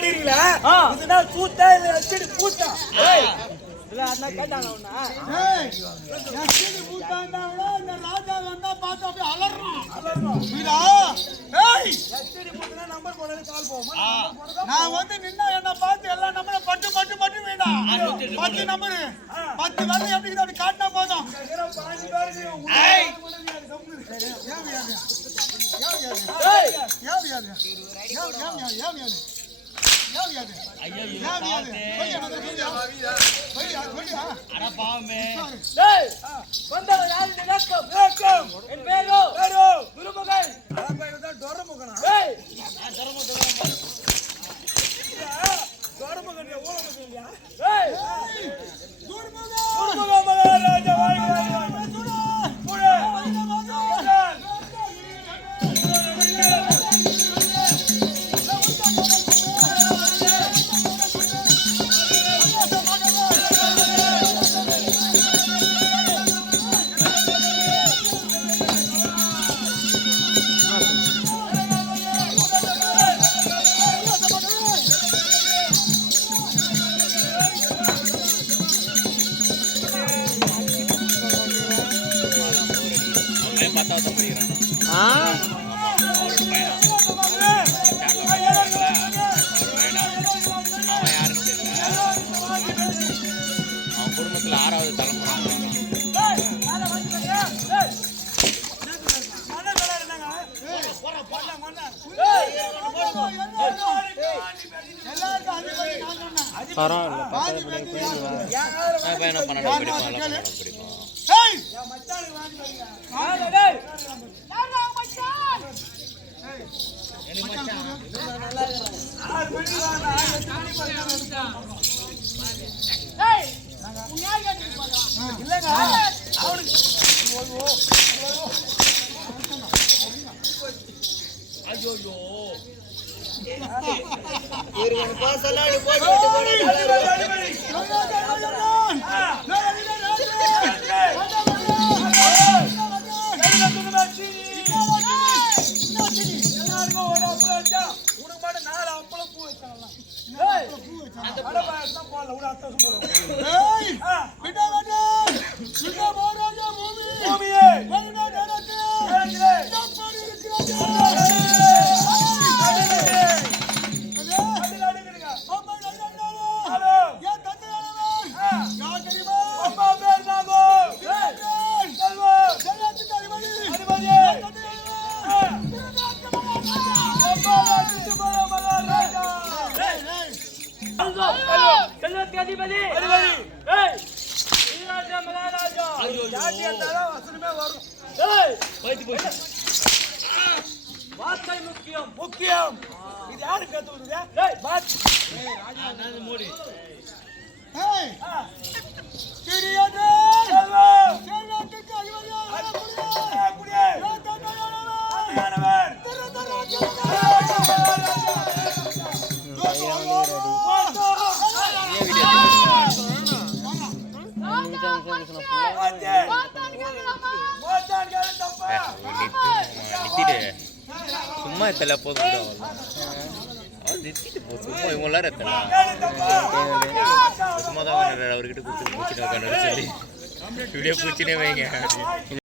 அடிக்கிறீங்களா? இதுதான் சூத்தா இல்ல அச்சடி பூத்தா? இல்ல அண்ணா கேட்டாங்க உன்ன. அச்சடி பூத்தாண்டாவா இந்த ராஜா வந்தா பார்த்து அப்படியே அலறணும். வீடா அச்சடி பூத்தனா நம்பர் போடல கால் போமா. நான் வந்து நின்னா என்ன பார்த்து எல்லா நம்பரும் பட்டு பட்டு பட்டு வீடா 10 நம்பர் 10 வரல எப்படி அப்படி காட்டினா போதும். 5 பேருக்கு என் பேரோ குருமகன் டொரமுகனா குடும்பத்துல 6வது தலைமுறை பையனை 12 படிப்பான். முக்கியம். இது யாரு பேசுறது? மோடி சும்மா எத்தல போதும் நிறுத்திட்டு போ. சும்மா இவங்க எல்லாரும் எத்தல சும்மா தான் அவர்கிட்ட கொடுத்துட்டு பூச்சிட்டு உட்காந்து சொல்லி இப்படியே பூச்சினே வைங்க.